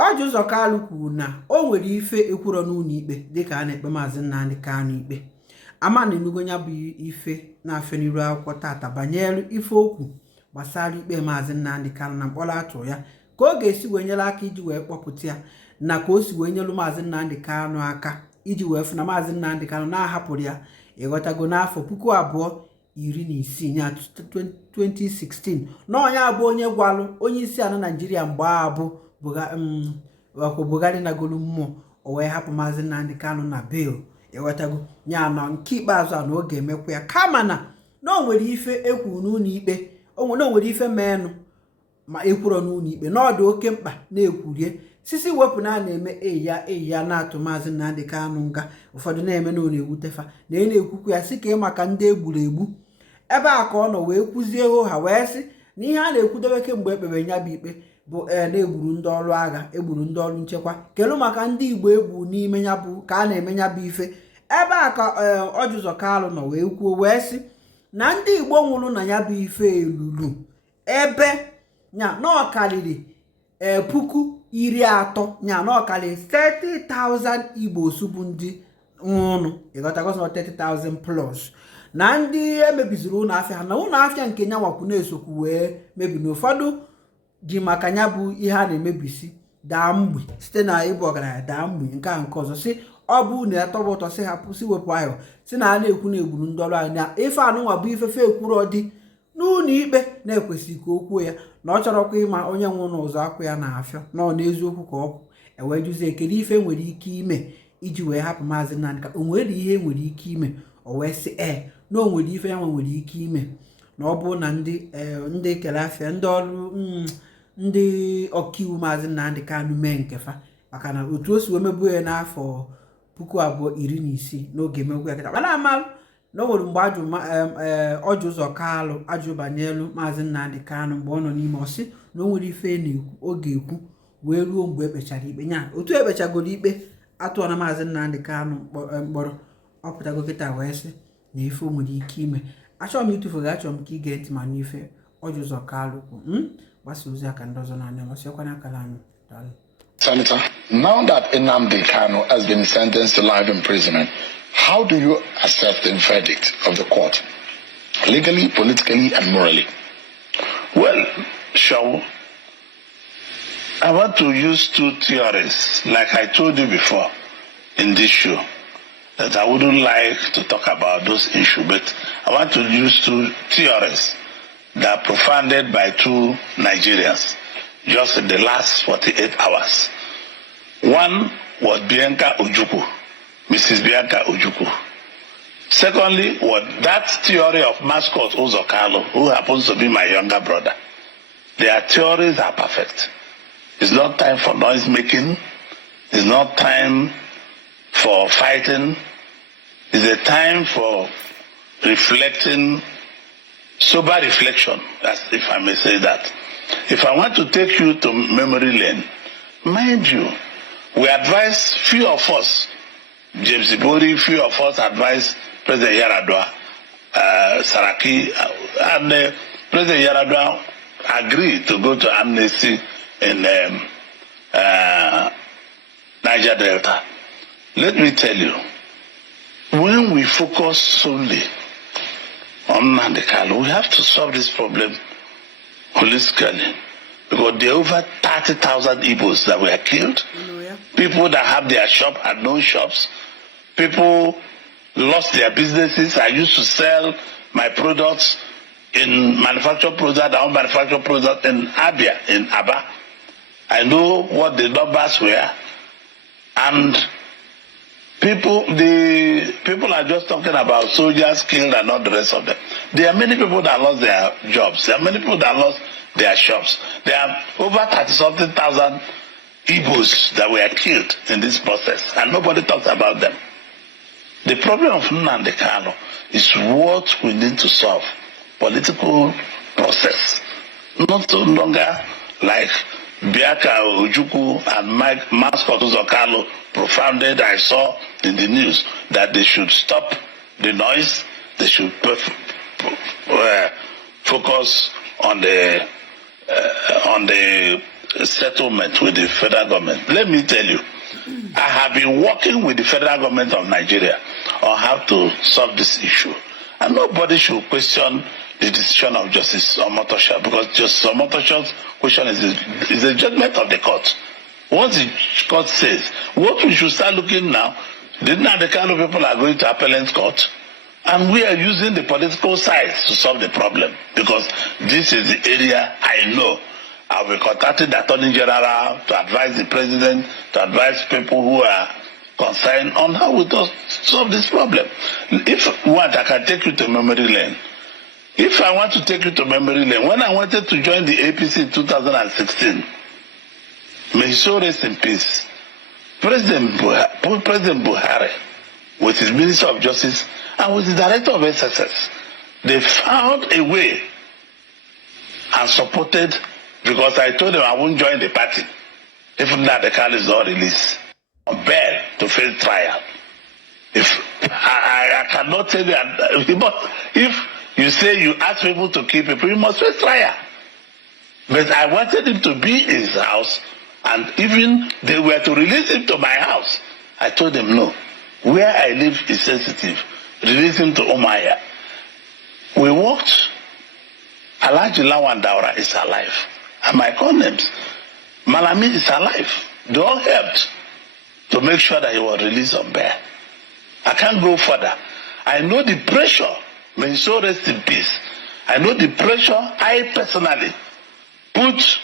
Ọjị Ụzọ Kalụ kwuru na o nwere ife ekwuro n'ụlọ ikpe dịka a na-ekpe Maazị Nnamdi Kanu ikpe. Ama na-enugo ya bụ ife na-afịa n'iru akwụkwọ tata banyere ife okwu gbasara ikpe Maazị Nnamdi Kanu na mkpọrọ atụrụ ya ka ọ ga-esi wee nyere aka iji wee kpọpụta ya na ka o si wee nyelu Maazị Nnamdi Kanu aka iji wee fụ na Maazị Nnamdi Kanu na-ahapụrụ ya ịghọtago n'afọ 2016 ya 2016 na onye abụ onye gwalụ onye isi ala Naịjirịa mgbe abụ Buhari nagolu mmụọ o wee hapụ Maazị Nnamdi Kanu na bail ịghọtago ya na nke ikpeazụ a na ọ ga-emekwa ya kama na o nwere ife ekwu n'ụlọ ikpe o nwere ife menụ ma ekwuro n'ụlọ ikpe na ọ dị oke mkpa na-ekwurie sisi wepụ na a na-eme eyi ya na-atụ Maazị Nnamdi Kanu nga ụfọdụ na-eme na ọ na-ewutefa na ị na-ekwukwu ya si ka maka ndị egburu egbu ebe a ka ọ nọ wee kwuzie ha wee sị na ihe a na-ekwudobe kemgbe ekpere ya bụ ikpe bụ na-egburu ndị ọrụ agha egburu ndị ọrụ nchekwa kelu maka ndị Igbo egbu n'ime ya bụ ka a na-eme ya bụ ife ebe a ka Ọjị Ụzọ Kalụ nọ wee kwuo wee sị na ndị Igbo nwụrụ na ya bụ ife elulu ebe nya na ọkarịrị 30,000 nya na ọkarịrị 30,000 Igbos bụ ndị nwụrụ ịghọtago 30,000 plus na ndị emebiziri ụlọ afịa ha na ụlọ afịa nke nyanwakwu na-esokwu wee mebi na ụfọdụ ji maka ya bụ ihe a na-emebisi daa mgbe site na ịbụ ọgaranya daa mgbe nke a nke ọzọ si ọ bụ na atọba ụtọ si hapụ si wepụ ahụ si na a na-ekwu na egburu ndị ọrụ anyị na ife anụnwa bụ ifefe ekwuru ọdị n'ụlọ ikpe na-ekwesịghị ka o kwuo ya na ọ chọrọkwa ịma onye nwụ n'ụzọ akwụ ya na-afịọ na ọ n'eziokwu ka ọkwụ ewee jụzie kedu ife nwere ike ime iji wee hapụ Maazị Nnamdi Kanu o nwere ihe nwere ike ime o wee sị na o nwere ife ya nwere ike ime na ọ bụ na ndị kere afịa ndị ọrụ ndị ọkaiwu Maazị Nnamdi Kanu mee nkefa maka na otu o si wee mebuo ya n'afọ 2016 n'oge emegwu ya kịta mana amalụ na o nwere mgbe Ọjị Ụzọ Kalụ ajụ banyelu Maazị Nnamdi Kanu mgbe ọ nọ n'ime ọsị na o nwere ife na-ekwu ọ ga-ekwu wee ruo mgbe ekpechara ikpe nya otu ekpechagoro ikpe atụọ na Maazị Nnamdi Kanu mkpọrọ ọ pụtago kịta wee sị na ife o nwere ike ime achọrọ m ịtụfu gị achọrọ m ka ị ga-eti ma n'ife Ọjị Ụzọ Kalụ kwu gbasa ozi aka ndị ọzọ na-anya ọsịkwana akala anyị daalụ. Senator, now that Nnamdi Kanu has been sentenced to life imprisonment, how do you assess the verdict of the court, legally, politically, and morally? Well, Shaw, I want to use two theories, like I told you before in this show, that I wouldn't like to talk about those issues, but I want to use two theories that are profounded by two Nigerians just in the last 48 hours. One was Bianca Ojukwu, Mrs. Bianca Ojukwu. Secondly, was that theory of Mascot Ụzọ Kalụ, who happens to be my younger brother. Their theories are perfect. It's not time for noise making. It's not time for fighting. It's a time for reflecting, sober reflection, as if I may say that. If I want to take you to memory lane, mind you, we advise few of us, James Ibori, few of us advise President Yaradua, Saraki, and President Yaradua agreed to go to amnesty in Niger Delta. Let me tell you, when we focus solely on Nnamdi Kanu, we have to solve this problem holistically, because there are over 30,000 Igbos that were killed. People that have their shop had no shops. People lost their businesses. I used to sell my products in manufactured products, our manufactured products in Abia, in Aba. I know what the numbers were, and the people are just talking about soldiers killed and not the rest of them. There are many people that lost their jobs. There are many people that lost their shops. There are over 30-something thousand Igbos that were killed in this process, and nobody talks about them. The problem of Nnamdi Kanu is what we need to solve. Political process. Not so longer like Biaka Ojukwu and Mascot Ụzọ Kalụ profounded. I saw in the news that they should stop the noise. They should focus on the settlement with the federal government. Let me tell you, I have been working with the federal government of Nigeria on how to solve this issue. And nobody should question the decision of Justice Omotosha, because Justice Omotosha's question is a judgment of the court. Once the court says, what we should start looking now, the Nnamdi Kanu people are going to appellate court, and we are using the political sides to solve the problem, because this is the area I know. I'll be contacting the Attorney General to advise the President, to advise people who are concerned on how we solve this problem. If you want, I can take you to memory lane. If I want to take you to memory lane, when I wanted to join the APC in 2016, may he so rest in peace, President Buhari, with his Minister of Justice and with the Director of SSS, they found a way and supported, because I told them I won't join the party if Nnamdi Kanu is not released on bail to face trial. If I cannot tell you, if you say you ask people to keep people, you must face trial. But I wanted him to be in his house, and even they were to release him to my house. I told them no. Where I live is sensitive. Release him to Omaya. We walked. Alhaji Lawan Daura is alive. And my names, Malami is alive. They all helped to make sure that he was released on bail. I can't go further. I know the pressure. May he so rest in peace. I know the pressure I personally put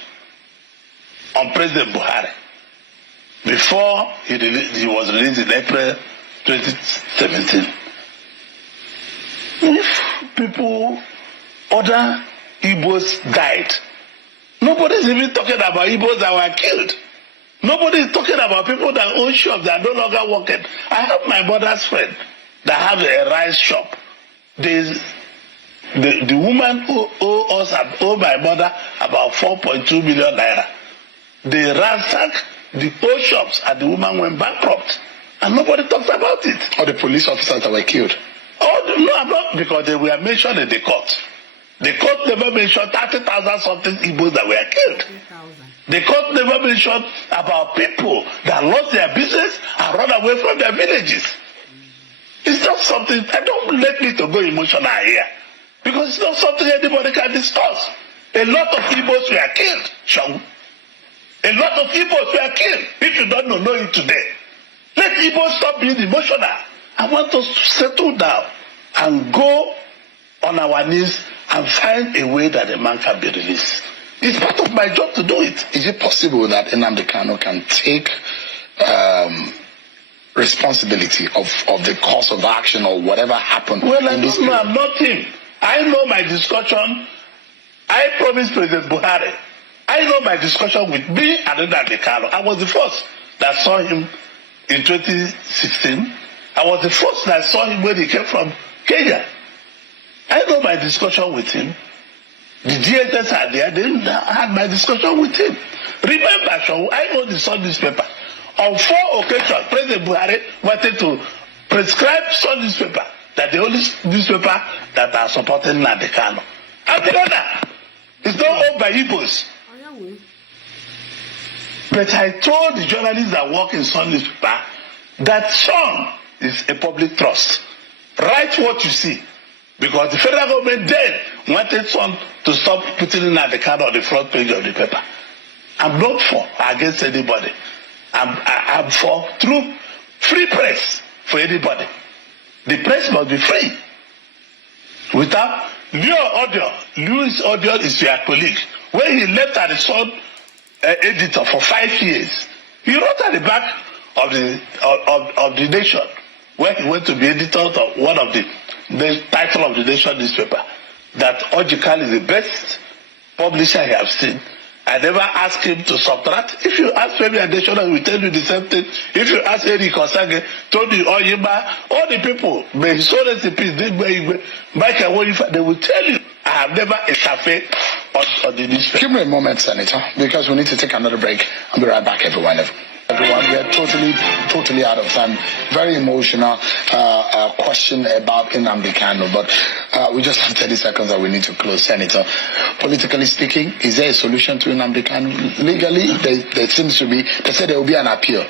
on President Buhari before he was released in April 2017. If people, other Igbos died, nobody's even talking about Igbos that were killed. Nobody's talking about people that own shops that are no longer working. I have my mother's friend that has a rice shop. The woman who owe my mother about 4.2 million naira. They ransacked the old shops and the woman went bankrupt. And nobody talks about it. Or the police officers that were killed. Oh, no, I'm not, because they were mentioned in the court. The court never mentioned 30,000 something Igbos that were killed. 3,000. The court never mentioned about people that lost their business and run away from their villages. It's not something, don't let me to go emotional here, because it's not something anybody can discuss. A lot of Igbos were killed, Sean. A lot of Igbos were killed. If you don't know it today, let Igbos stop being emotional. I want us to settle down and go on our knees and find a way that the man can be released. It's part of my job to do it. Is it possible that Nnamdi Kanu can take responsibility of the course of action or whatever happened? Well, I'm not him. I know my discussion. I promised President Buhari. I know my discussion with me and Nnamdi Kanu. I was the first that saw him in 2016. I was the first that saw him when he came from Kenya. I know my discussion with him. The DSS are there. They had my discussion with him. Remember, Sean, I know the Sun newspaper. On 4 occasions, President Buhari wanted to prescribe Sun newspaper, that the only newspaper that are supporting Nnamdi Kanu. And the other, it's not owned by Igbos. But I told the journalists that work in Sun newspaper that Sun is a public trust. Write what you see. Because the federal government then wanted Sun to stop putting Nnamdi Kanu on the front page of the paper. I'm not for against anybody. I'm for true free press for anybody. The press must be free. Without Louis Audio is your colleague. When he left as the Sun editor for 5 years, he wrote at the back of the Nation, where he went to be editor of one of the title of the Nation newspaper, that Ojikal is the best publisher I have seen. I never asked him to subtract. If you ask Femi Adesina, he will tell you the same thing. If you ask Eric Osage, Tony Oyima, all the people, may so rest in peace, Michael Wonifa, they will tell you, I have never interfered on the newspaper. Give me a moment, Senator, because we need to take another break. I'll be right back, everyone. everyone. We are totally out of time. Very emotional question about Nnamdi Kanu, but we just have 30 seconds that we need to close. Senator, politically speaking, is there a solution to Nnamdi Kanu? Legally, there seems to be. They said there will be an appeal.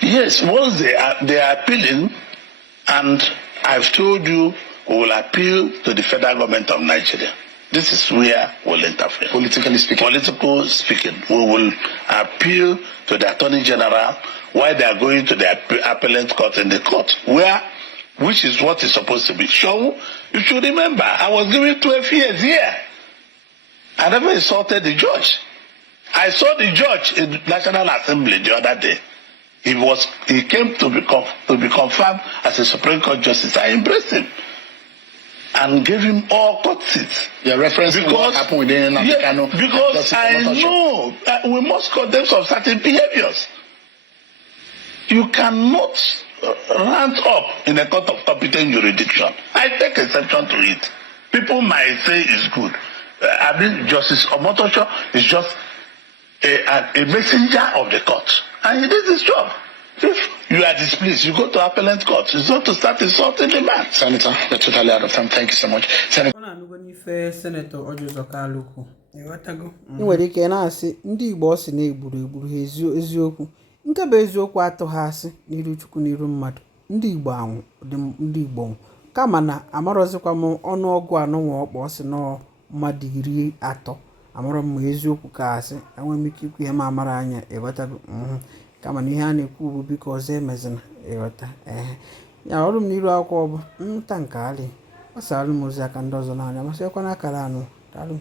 Yes, once they are appealing, and I've told you we will appeal to the federal government of Nigeria. This is where we'll interfere. Politically speaking. Political speaking. We will appeal to the Attorney General while they are going to the appellate court in the court, which is what is supposed to be. So, you should remember, I was given 12 years here. I never insulted the judge. I saw the judge in the National Assembly the other day. He came to be confirmed as a Supreme Court justice. I embraced him and gave him all court seats. You're referencing what happened with Nnamdi Kanu. Because I know we must condemn some certain behaviors. You cannot rant up in a court of competent jurisdiction. I take exception to it. People might say it's good. Justice Omotosho is just a messenger of the court. And he did his job. If you are displeased, you go to appellate court. It's not to start insulting the man. Senator, we're totally out of time. Thank you so much. Senator. Senator Ojuzokaluku. Nwere ike na-asị ndị Igbo si na-egburu ha eziokwu. Nke bụ eziokwu atụ ha asị n'iru Chukwu n'iru mmadụ. Ndị Igbo anwụ ndị Igbo kama na amarọzikwa m ọnụọgụ anụnwa ọkpọ si na mmadụ 30. Amara m eziokwu ka asị enwe m ike ikwu ihe ma amara anya ịghọtago kama na ihe a na-ekwu bụ biko ọzọ emezina ịghọta ya ọrụ m n'iru akwụkwọ bụ nta nke alị gbasara m ozi aka ndị ọzọ n'anya masịkwa n'akara anụ daalụ.